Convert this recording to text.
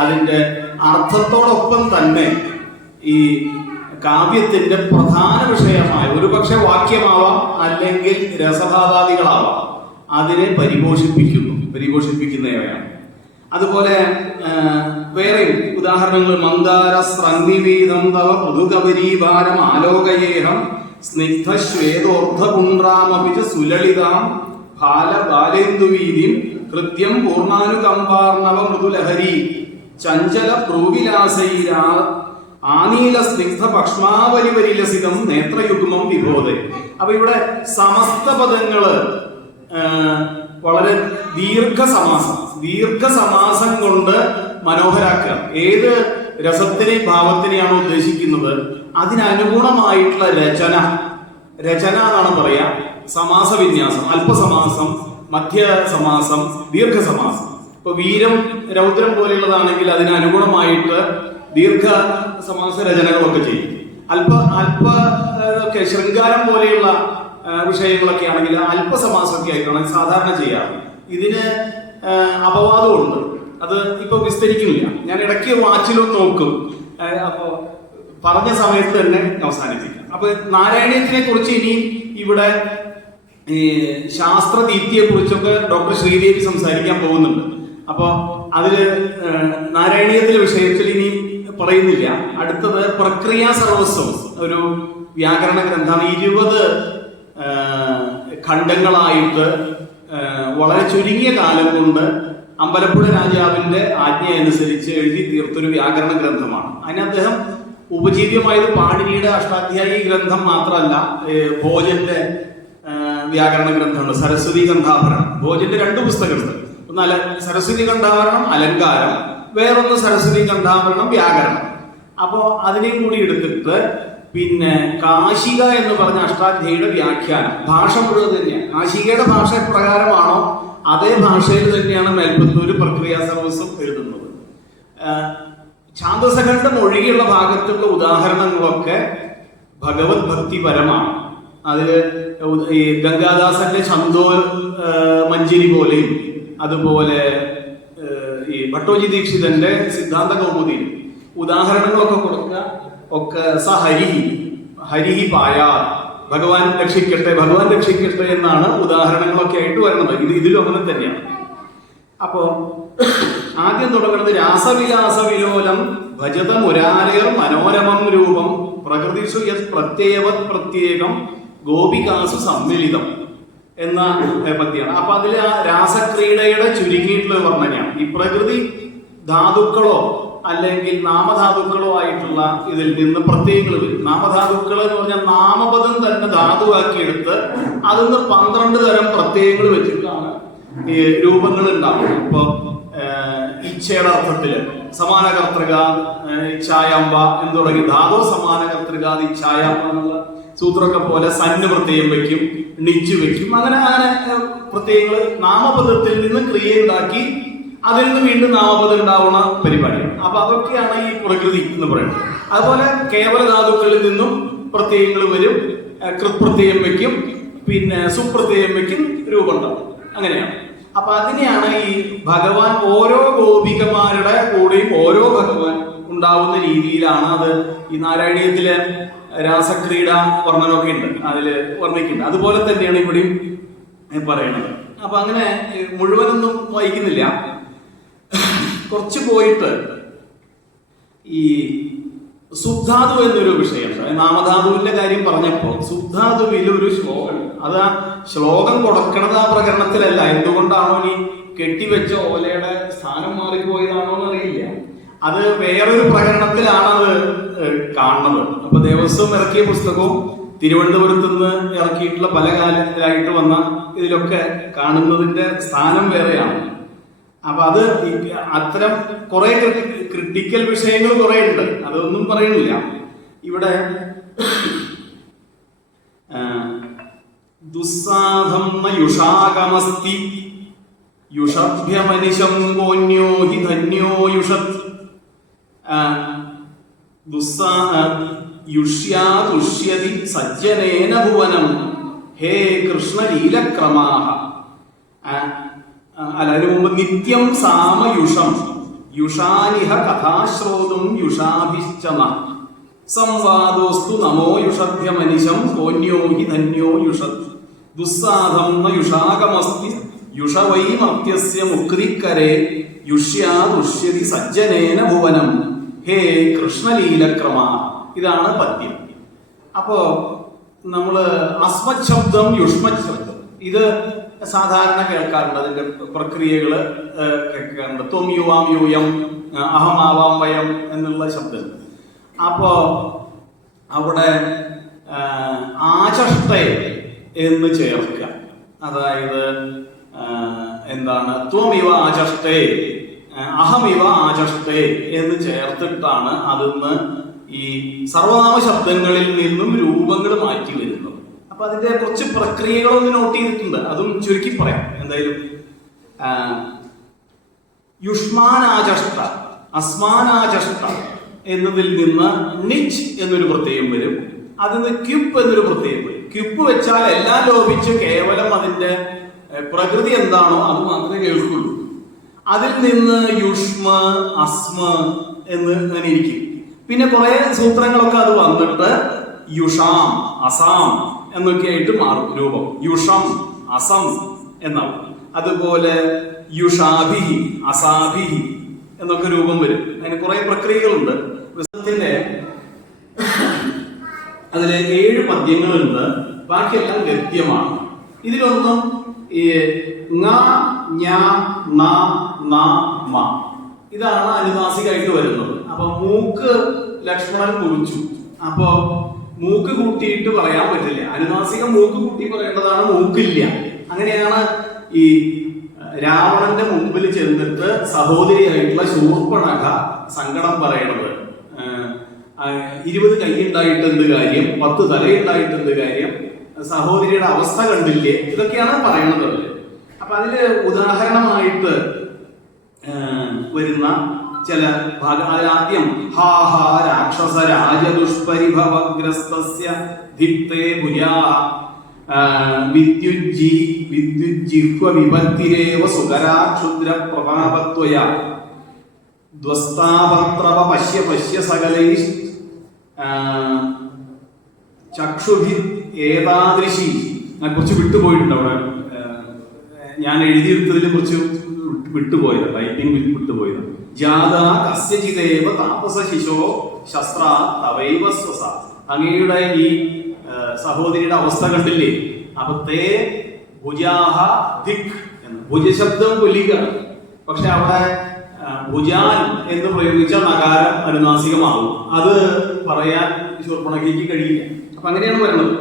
അതിൻ്റെ അർത്ഥത്തോടൊപ്പം തന്നെ ഈ കാവ്യത്തിന്റെ പ്രധാന വിഷയമായ ഒരുപക്ഷെ വാക്യമാവാം, അല്ലെങ്കിൽ രസഭാവാദികളാവാം, അതിനെ പരിപോഷിപ്പിക്കുന്നവയാണ്. അതുപോലെ വേറെ ഉദാഹരണങ്ങൾ മന്ദാര സ്രന്തിവീതം തവ മൃദുകപരീഭാരം ആലോകയേഹം സ്നിഗ്ധശ്വേതോർദ്ധപുണ്ട്രാമപി ച സുലളിതാം ബാലേന്ദുവീതിം കൃത്യം പൂർണ്ണാനുകമ്പാർണവ മൃദുലഹരി ചഞ്ചല ഭ്രൂവിലാസൈരാ ആനീല സ്നിഗ്ധ പക്ഷ്മാവലിവരിലസിതം നേത്രയുഗ്മം വിബോധെ. അപ്പൊ ഇവിടെ സമസ്ത പദങ്ങള് വളരെ ദീർഘസമാസം കൊണ്ട് മനോഹരാക്കുക. ഏത് രസത്തിനെയും ഭാവത്തിനെയാണോ ഉദ്ദേശിക്കുന്നത് അതിനനുഗുണമായിട്ടുള്ള രചന എന്നാണ് പറയാ. സമാസ വിന്യാസം, അല്പസമാസം, മധ്യസമാസം, ദീർഘസമാസം. ഇപ്പൊ വീരം, രൗദ്രം പോലെയുള്ളതാണെങ്കിൽ അതിനനുഗുണമായിട്ട് ദീർഘ സമാസ രചനകളൊക്കെ ചെയ്യും. ഒക്കെ ശൃംഗാരം പോലെയുള്ള വിഷയങ്ങളൊക്കെ ആണെങ്കിൽ അല്പസമാസമൊക്കെ ആയിട്ടാണ് സാധാരണ ചെയ്യാറ്. ഇതിന് അപവാദമുണ്ട്, അത് ഇപ്പൊ വിസ്തരിക്കുന്നില്ല. ഞാൻ ഇടയ്ക്ക് വാച്ചിലൊന്ന് നോക്കും, അപ്പോ പറഞ്ഞ സമയത്ത് തന്നെ അവസാനിപ്പിക്കാം. അപ്പൊ നാരായണീയത്തിനെ കുറിച്ച് ഇനി ഇവിടെ ഈ ശാസ്ത്രദീപ്തിയെ കുറിച്ചൊക്കെ ഡോക്ടർ ശ്രീദേവി സംസാരിക്കാൻ പോകുന്നുണ്ട്. അപ്പൊ അതില് നാരായണീയത്തിലെ വിഷയത്തിൽ ഇനി പറയുന്നില്ല. അടുത്തത് പ്രക്രിയ സർവസ്വം, ഒരു വ്യാകരണ ഗ്രന്ഥമാണ്. 20 ഖണ്ഡങ്ങളായിട്ട് വളരെ ചുരുങ്ങിയ കാലം കൊണ്ട് അമ്പലപ്പുഴ രാജാവിന്റെ ആജ്ഞ അനുസരിച്ച് എഴുതി തീർത്തൊരു വ്യാകരണ ഗ്രന്ഥമാണ്. അതിന് അദ്ദേഹം ഉപജീവ്യമായത് പാണിനിയുടെ അഷ്ടാധ്യായി ഗ്രന്ഥം മാത്രമല്ല, ഭോജന്റെ വ്യാകരണ ഗ്രന്ഥമുണ്ട്, സരസ്വതി കണ്ഠാഭരണം. ഭോജന്റെ 2 പുസ്തകമുണ്ട്. ഒന്ന് സരസ്വതി കണ്ഠാഭരണം അലങ്കാരം, വേറൊന്ന് സരസ്വതി കണ്ഠാഭരണം വ്യാകരണം. അപ്പോ അതിനെയും കൂടി എടുത്തിട്ട് പിന്നെ കാശിക എന്ന് പറഞ്ഞ അഷ്ടാധ്യായിയുടെ വ്യാഖ്യാനം, ഭാഷ മുഴുവൻ തന്നെയാണ്. കാശികയുടെ ഭാഷ പ്രകാരമാണോ അതേ ഭാഷയിൽ തന്നെയാണ് മേൽപ്പത്തൂര് പ്രക്രിയ സർവസ്വം എഴുതുന്നത്. ഛാന്ദസഖണ്ഡം ഒഴികെയുള്ള ഭാഗത്തുള്ള ഉദാഹരണങ്ങളൊക്കെ ഭഗവത് ഭക്തിപരമാണ്. അതില് ഈ ഗംഗാദാസന്റെ ഛന്ദോൽ മഞ്ജരി പോലെയും, അതുപോലെ ഈ ഭട്ടോജി ദീക്ഷിതന്റെ സിദ്ധാന്ത കൗമുദിയിൽ ഉദാഹരണങ്ങളൊക്കെ കൊടുക്കുക. ഒക്കെ ഹരിഹി പായാ, ഭഗവാൻ രക്ഷിക്കട്ടെ എന്നാണ് ഉദാഹരണങ്ങളൊക്കെ ആയിട്ട് വരുന്നത്. ഇതിലും അങ്ങനെ തന്നെയാണ്. അപ്പോ ആദ്യം തുടങ്ങുന്നത് രാസവിലാസവിലോലം ഭജത മുരാരേർ മനോരമം രൂപം പ്രകൃതിഷു യത് പ്രത്യേകം ഗോപികാസു സമ്മിളിതം എന്ന പദ്യമാണ്. അപ്പൊ അതിൽ ആ രാസക്രീഡയുടെ ചുരുങ്ങിയിട്ടുള്ള വർണ്ണനയാണ്. ഈ പ്രകൃതി ധാതുക്കളോ അല്ലെങ്കിൽ നാമധാതുക്കളോ ആയിട്ടുള്ള ഇതിൽ നിന്ന് പ്രത്യയങ്ങൾ വരും. നാമധാതുക്കൾ എന്ന് പറഞ്ഞാൽ നാമപദം തന്നെ ധാതുവാക്കിയെടുത്ത് അതിൽ നിന്ന് 12 തരം പ്രത്യയങ്ങൾ വെച്ചിട്ടാണ് ഈ രൂപങ്ങൾ ഉണ്ടാവുന്നത്. ഇപ്പൊ ഇച്ഛയുടെ അർത്ഥത്തില് സമാനകർത്തൃക ഇച്ഛായാമ്പ എന്ന് തുടങ്ങി ധാതു സമാനകർത്തൃക ഇച്ഛായാമ്പ എന്നുള്ള സൂത്രമൊക്കെ പോലെ സന്ന് പ്രത്യയം വയ്ക്കും, ണിച്ചു വെക്കും. അങ്ങനെ പ്രത്യയങ്ങൾ നാമപദത്തിൽ നിന്ന് ക്രിയ ഉണ്ടാക്കി അതിൽ നിന്ന് വീണ്ടും നാമപദം ഉണ്ടാവുന്ന പരിപാടിയാണ്. അപ്പൊ അതൊക്കെയാണ് ഈ പ്രകൃതി എന്ന് പറയുന്നത്. അതുപോലെ കേവല ധാതുക്കളിൽ നിന്നും പ്രത്യയങ്ങൾ വരും, കൃത്പ്രത്യയം വയ്ക്കും, പിന്നെ സുപ്രത്യയം വയ്ക്കും, രൂപം ഉണ്ടാവും. അങ്ങനെയാണ്. അപ്പൊ അതിനെയാണ് ഈ ഭഗവാൻ ഓരോ ഗോപികമാരുടെ കൂടെയും ഓരോ ഭഗവാൻ ഉണ്ടാവുന്ന രീതിയിലാണ് അത് ഈ നാരായണീയത്തിലെ രാസക്രീഡ വർണ്ണനമൊക്കെ ഉണ്ട്, അതില് വർണ്ണിക്കുന്നുണ്ട്. അതുപോലെ തന്നെയാണ് ഇവിടെയും പറയണത്. അപ്പൊ അങ്ങനെ മുഴുവനൊന്നും വായിക്കുന്നില്ല, കുറച്ച് പോയിട്ട് ഈ സുബ്ധാതു എന്നൊരു വിഷയം, നാമധാതുവിന്റെ കാര്യം പറഞ്ഞപ്പോ സുബ്ധാതുവിൽ ഒരു ശ്ലോകം, അത് ആ ശ്ലോകം കൊടുക്കണത് ആ പ്രകരണത്തിലല്ല. എന്തുകൊണ്ടാണോ ഇനി കെട്ടിവെച്ച ഓലയുടെ സ്ഥാനം മാറിപ്പോയതാണോ എന്ന് അറിയില്ല. അത് വേറൊരു പ്രകരണത്തിലാണ് അത് കാണുന്നത്. അപ്പൊ ദേവസ്വം ഇറക്കിയ പുസ്തകവും തിരുവനന്തപുരത്ത് നിന്ന് ഇറക്കിയിട്ടുള്ള പല കാലത്തിലായിട്ട് വന്ന ഇതിലൊക്കെ കാണുന്നതിന്റെ സ്ഥാനം വേറെയാണ്. അപ്പൊ അത് അത്തരം കുറെ ക്രിട്ടിക്കൽ വിഷയങ്ങൾ കുറെ ഉണ്ട്, അതൊന്നും പറയുന്നില്ല ഇവിടെ. ദുസ്സാധം യുഷാകമസ്തി യുഷഭ്യമനിശം കോന്യോ ഹി ധന്യോ യുഷത് യുഷ്യാതുഷ്യതി സജ്ജനേന ഭുവനം ഹേ കൃഷ്ണലീലക്രമാഹ. അല്ല, അതിനു മുമ്പ് നിത്യം സാമയുഷം യുഷാനിഹ കഥാശ്രോതും യുഷാഭിശ്ചമ സംവാദോസ്തു നമോ യുഷഭ്യമനിശം കോന്യോ ഹി ധന്യോ യുഷത് ദുസ്സാധം ന യുഷാകമസ്തി യുഷവൈ മർത്യസ്യ മുക്തിക്കരേ യുഷ്യാദുഷ്യതി സജ്ജനേന ഭുവനം ഹേ കൃഷ്ണലീലക്രമ. ഇതാണ് പദ്യം. അപ്പോ നമ്മള് അസ്മത് ശബ്ദം യുഷ്മത് ശബ്ദം ഇത് സാധാരണ കേൾക്കാറുണ്ട്. അതിന്റെ പ്രക്രിയകള് കേൾക്കാറുണ്ട്. ത്വം യുവാം യൂയം അഹമാവാം വയം എന്നുള്ള ശബ്ദം. അപ്പോ അവിടെ ആചഷ്ടേ എന്ന് ചേർക്കുക. അതായത് എന്താണ്, ത്വമിവ ആചഷ്ടേ അഹമിവ ആചഷ്ടേ എന്ന് ചേർത്തിട്ടാണ് അതിന്ന് ഈ സർവനാമ ശബ്ദങ്ങളിൽ നിന്നും രൂപങ്ങൾ മാറ്റി വരുന്നത്. അപ്പൊ അതിന്റെ കുറച്ച് പ്രക്രിയകളൊന്ന് നോട്ട് ചെയ്തിട്ടുണ്ട്, അതും ചുരുക്കി പറയാം. എന്തായാലും യുഷ്മാനാചഷ്ട അസ്മാനാചഷ്ട എന്നതിൽ നിന്ന് നിച്ച് എന്നൊരു പ്രത്യയം വരും. അതിന് ക്യുപ്പ് എന്നൊരു പ്രത്യയം വരും. ക്യുപ്പ് വെച്ചാൽ എല്ലാം ലോപിച്ച് കേവലം അതിന്റെ പ്രകൃതി എന്താണോ അത് മാത്രമേ കേൾക്കുള്ളൂ. അതിൽ നിന്ന് യുഷ്മ അസ്മ എന്ന് അങ്ങനെ ഇരിക്കും. പിന്നെ കുറെ സൂത്രങ്ങളൊക്കെ അത് വന്നിട്ട് യുഷാം അസാം എന്നൊക്കെ ആയിട്ട് മാറും രൂപം. യുഷം അസം എന്നാവും. അതുപോലെ യുഷാഭിഹി അസാഭിഹി എന്നൊക്കെ രൂപം വരും. അതിന് കുറെ പ്രക്രിയകളുണ്ട്. പുസ്തകത്തിന്റെ അതിലെ 7 പദ്യങ്ങളുണ്ട്. ബാക്കിയെല്ലാം ഗദ്യമാണ്. ഇതിലൊന്നും ഇതാണ് അനുനാസികമായിട്ട് വരുന്നത്. അപ്പൊ മൂക്ക് ലക്ഷ്മണൻ മുറിച്ചു. അപ്പൊ മൂക്ക് കൂട്ടിയിട്ട് പറയാൻ പറ്റില്ല. അനുനാസികം മൂക്ക് കൂട്ടി പറയേണ്ടതാണ്, മൂക്കില്ല. അങ്ങനെയാണ് ഈ രാവണന്റെ മുമ്പിൽ ചെന്നിട്ട് സഹോദരിയായിട്ടുള്ള ശൂർപ്പണഖ സങ്കടം പറയണത്. 20 കൈയുണ്ടായിട്ട് എന്ത് കാര്യം, 10 തലയുണ്ടായിട്ട് എന്ത് കാര്യം, സഹോദരിയുടെ അവസ്ഥ കണ്ടില്ലേ, ഇതൊക്കെയാണ് പറയണത്. അപ്പൊ അതില് ഉദാഹരണമായിട്ട് വരുന്ന ചില ഭാഗം. ആദ്യം ഹാ ഹാ രാക്ഷസ രാജദുഷ്പരിഭവഗ്രസ്തസ്യ ധിക്തേ ഭുജാ വിദ്യുജ്ജിഹ്വ വിപത്തിരേവ സുകരാ ക്ഷുദ്ര പ്രഭാവത്വയ ദ്വസ്താപത്രവ പശ്യ പശ്യ സകലൈ ചക്ഷുഭി ഏതാദൃശി. ഞാൻ കുറച്ച് വിട്ടുപോയിട്ടുണ്ട് അവിടെ. ഞാൻ എഴുതിയെടുത്തതിൽ കുറച്ച് വിട്ടുപോയത്, ടൈപ്പിംഗ് വിട്ടുപോയത്. ജാത കസ്യചിദേവ താപസ ശിശോ ശസ്ത്ര തവൈവ സ്വസ. അങ്ങയുടെ ഈ സഹോദരിയുടെ അവസ്ഥ കണ്ടില്ലേ. അപ്പൊ തേ ഭുജാഹ ദിക് എന്ന്. ഭുജശബ്ദം പുല്ലിംഗാണ്. പക്ഷെ അവിടെ ഭുജാൻ എന്ന് പ്രയോഗിച്ച നകാരം അനുനാസികമാവും. അത് പറയാൻ ശൂർപ്പണഖയ്ക്ക് കഴിയില്ല. അപ്പൊ അങ്ങനെയാണ് പറയുന്നത്.